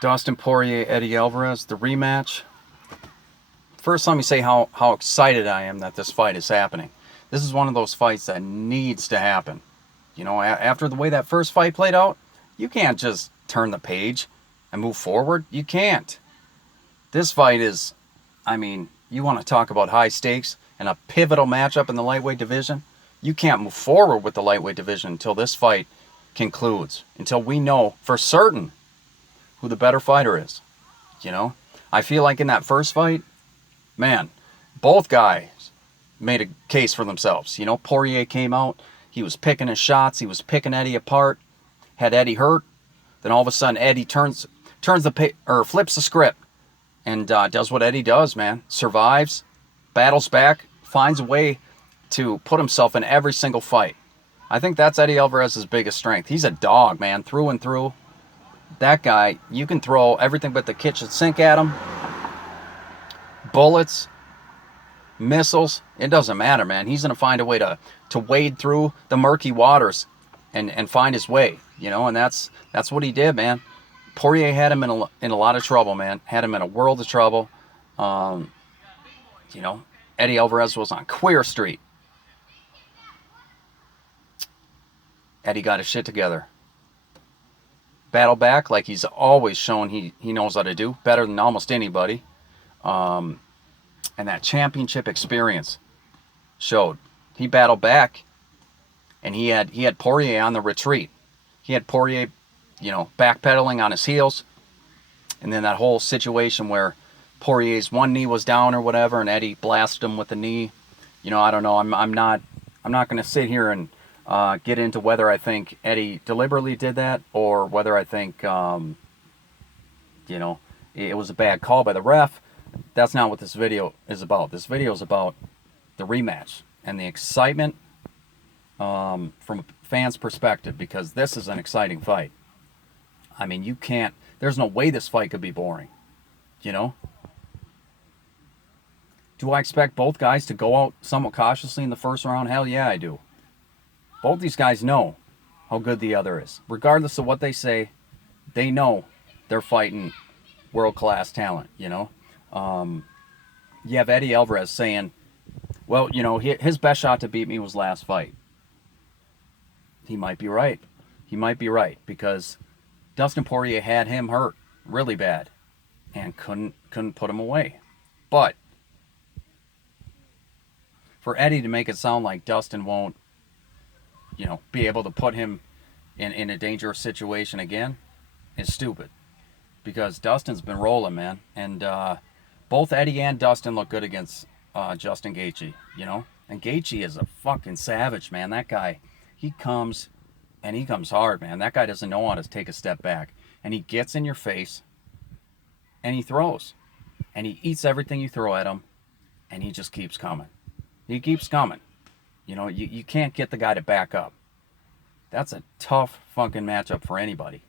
Dustin Poirier, Eddie Alvarez, the rematch. First, let me say how excited I am that this fight is happening. This is one of those fights that needs to happen. You know, after the way that first fight played out, you can't just turn the page and move forward. You can't. This fight is, I mean, you want to talk about high stakes and a pivotal matchup in the lightweight division? You can't move forward with the lightweight division until this fight concludes, until we know for certain who the better fighter is. You know, I feel like in that first fight, man, both guys made a case for themselves. You know, Poirier came out, he was picking his shots, he was picking Eddie apart, had Eddie hurt. Then all of a sudden, Eddie flips the script and does what Eddie does, man. Survives, battles back, finds a way to put himself in every single fight. I think that's Eddie Alvarez's biggest strength. He's a dog, man, through and through. That guy, you can throw everything but the kitchen sink at him. Bullets, missiles, it doesn't matter, man. He's going to find a way to wade through the murky waters and find his way, you know, and that's what he did, man. Poirier had him in a lot of trouble, man. Had him in a world of trouble. You know, Eddie Alvarez was on Queer Street. Eddie got his shit together. Battle back like he's always shown he knows how to do. Better than almost anybody. And that championship experience showed. He battled back, and he had Poirier on the retreat. He had Poirier, you know, backpedaling on his heels. And then that whole situation where Poirier's one knee was down or whatever, and Eddie blasted him with the knee. You know, I don't know. I'm not going to sit here and get into whether I think Eddie deliberately did that or whether I think, you know, it was a bad call by the ref. That's not what this video is about. This video is about the rematch and the excitement from a fan's perspective, because this is an exciting fight. I mean, there's no way this fight could be boring, you know? Do I expect both guys to go out somewhat cautiously in the first round? Hell yeah, I do. Both these guys know how good the other is. Regardless of what they say, they know they're fighting world-class talent, you know? You have Eddie Alvarez saying, well, you know, his best shot to beat me was last fight. He might be right. He might be right, because Dustin Poirier had him hurt really bad and couldn't put him away. But for Eddie to make it sound like Dustin won't, you know, be able to put him in a dangerous situation again is stupid. Because Dustin's been rolling, man. And both Eddie and Dustin look good against Justin Gaethje, you know? And Gaethje is a fucking savage, man. That guy, he comes hard, man. That guy doesn't know how to take a step back. And he gets in your face, and he throws. And he eats everything you throw at him, and he just keeps coming. He keeps coming. You know, you can't get the guy to back up. That's a tough fucking matchup for anybody.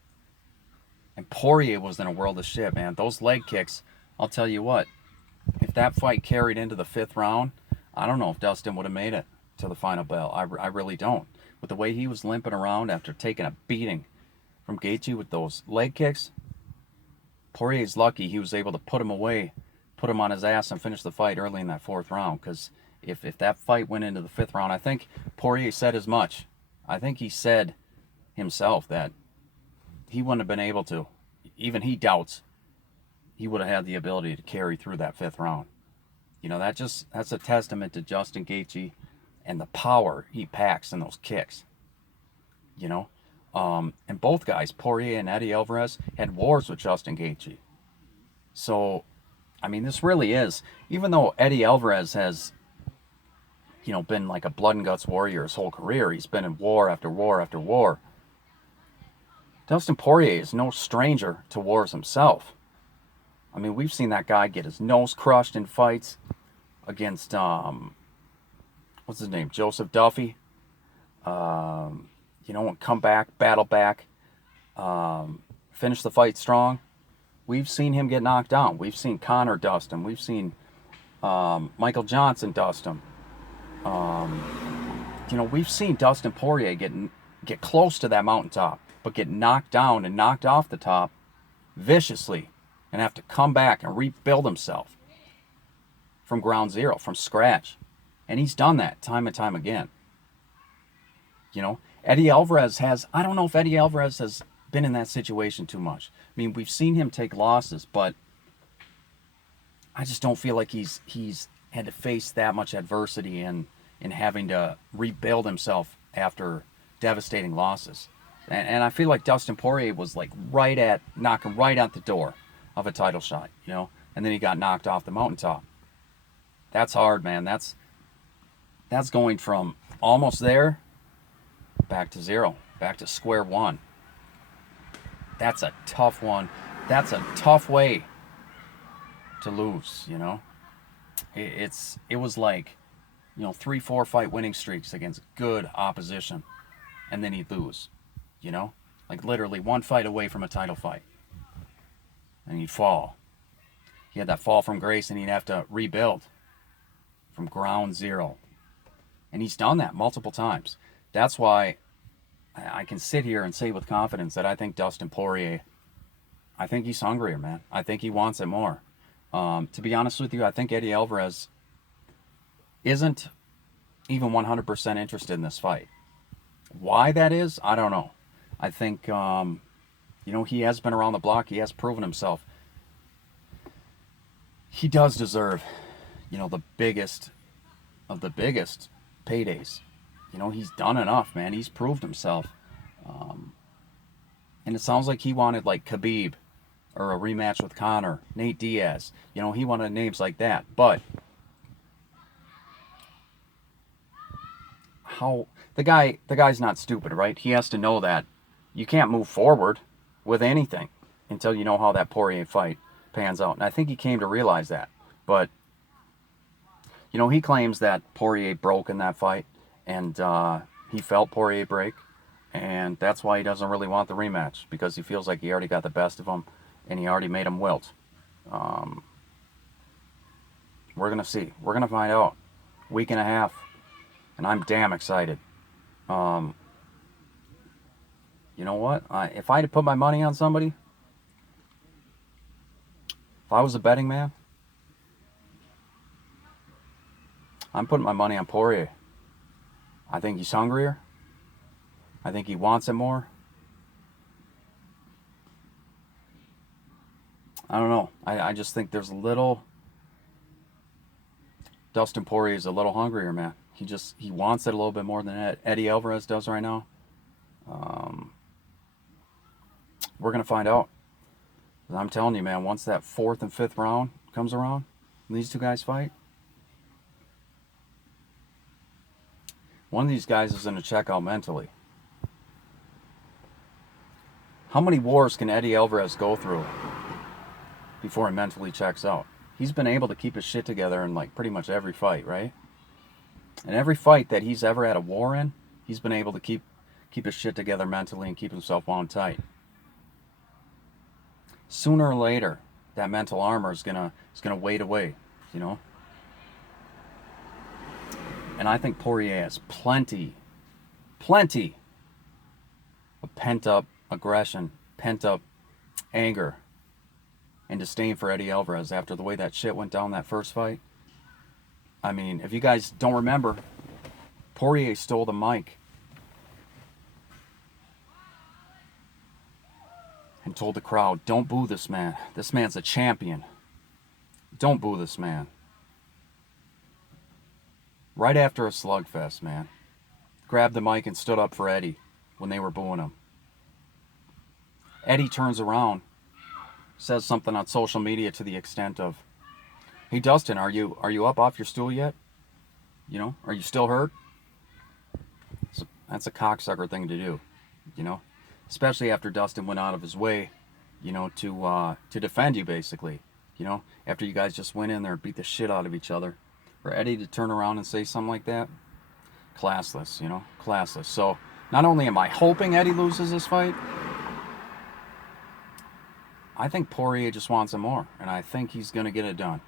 And Poirier was in a world of shit, man. Those leg kicks, I'll tell you what, if that fight carried into the 5th round, I don't know if Dustin would have made it to the final bell. I really don't. With the way he was limping around after taking a beating from Gaethje with those leg kicks, Poirier's lucky he was able to put him away, put him on his ass, and finish the fight early in that 4th round. Because if that fight went into the 5th round, I think Poirier said as much. I think he said himself that he wouldn't have been able to. Even he doubts he would have had the ability to carry through that 5th round. You know, that's a testament to Justin Gaethje and the power he packs in those kicks. You know, and both guys, Poirier and Eddie Alvarez, had wars with Justin Gaethje. So, I mean, this really is, even though Eddie Alvarez has, you know, been like a blood and guts warrior his whole career, he's been in war after war after war. Dustin Poirier is no stranger to wars himself. I mean, we've seen that guy get his nose crushed in fights against, what's his name, Joseph Duffy. You know, and come back, battle back, finish the fight strong. We've seen him get knocked down. We've seen Conor dust him. We've seen Michael Johnson dust him. You know, we've seen Dustin Poirier get close to that mountaintop, but get knocked down and knocked off the top viciously and have to come back and rebuild himself from ground zero, from scratch. And he's done that time and time again. You know, Eddie Alvarez has, I don't know if Eddie Alvarez has been in that situation too much. I mean, we've seen him take losses, but I just don't feel like he's had to face that much adversity in having to rebuild himself after devastating losses. And I feel like Dustin Poirier was like knocking right at the door of a title shot, you know, and then he got knocked off the mountaintop. That's hard, man. That's going from almost there back to zero, back to square one. That's a tough one. That's a tough way to lose, you know. It was like, you know, 3-4 fight winning streaks against good opposition, and then he'd lose, you know, like literally one fight away from a title fight, and he'd fall. He had that fall from grace, and he'd have to rebuild from ground zero, and he's done that multiple times. That's why I can sit here and say with confidence that I think Dustin Poirier, I think he's hungrier, man. I think he wants it more. To be honest with you, I think Eddie Alvarez isn't even 100% interested in this fight. Why that is, I don't know. I think, you know, he has been around the block. He has proven himself. He does deserve, you know, the biggest of the biggest paydays. You know, he's done enough, man. He's proved himself. And it sounds like he wanted like Khabib or a rematch with Conor, Nate Diaz. You know, he wanted names like that. But how the guy's not stupid, right? He has to know that you can't move forward with anything until you know how that Poirier fight pans out. And I think he came to realize that. But you know, he claims that Poirier broke in that fight, and he felt Poirier break, and that's why he doesn't really want the rematch, because he feels like he already got the best of him and he already made him wilt. We're gonna see. We're gonna find out. Week and a half, and I'm damn excited. You know what? If I had to put my money on somebody, if I was a betting man, I'm putting my money on Poirier. I think he's hungrier. I think he wants it more. I don't know. I just think there's a little... Dustin Poirier is a little hungrier, man. He wants it a little bit more than Eddie Alvarez does right now. We're going to find out. I'm telling you, man, once that 4th and 5th round comes around and these two guys fight, one of these guys is going to check out mentally. How many wars can Eddie Alvarez go through before he mentally checks out? He's been able to keep his shit together in like pretty much every fight, right? And every fight that he's ever had a war in, he's been able to keep his shit together mentally and keep himself wound tight. Sooner or later, that mental armor is gonna wade away, you know. And I think Poirier has plenty of pent-up aggression, pent-up anger, and disdain for Eddie Alvarez after the way that shit went down that first fight. I mean, if you guys don't remember, Poirier stole the mic and told the crowd, "Don't boo this man. This man's a champion. Don't boo this man." Right after a slugfest, man. Grabbed the mic and stood up for Eddie when they were booing him. Eddie turns around, says something on social media to the extent of, "Hey Dustin, are you up off your stool yet? You know, are you still hurt?" That's a cocksucker thing to do, you know, especially after Dustin went out of his way, you know, to defend you basically, you know, after you guys just went in there and beat the shit out of each other. For Eddie to turn around and say something like that, classless, you know, classless. So not only am I hoping Eddie loses this fight, I think Poirier just wants it more, and I think he's going to get it done.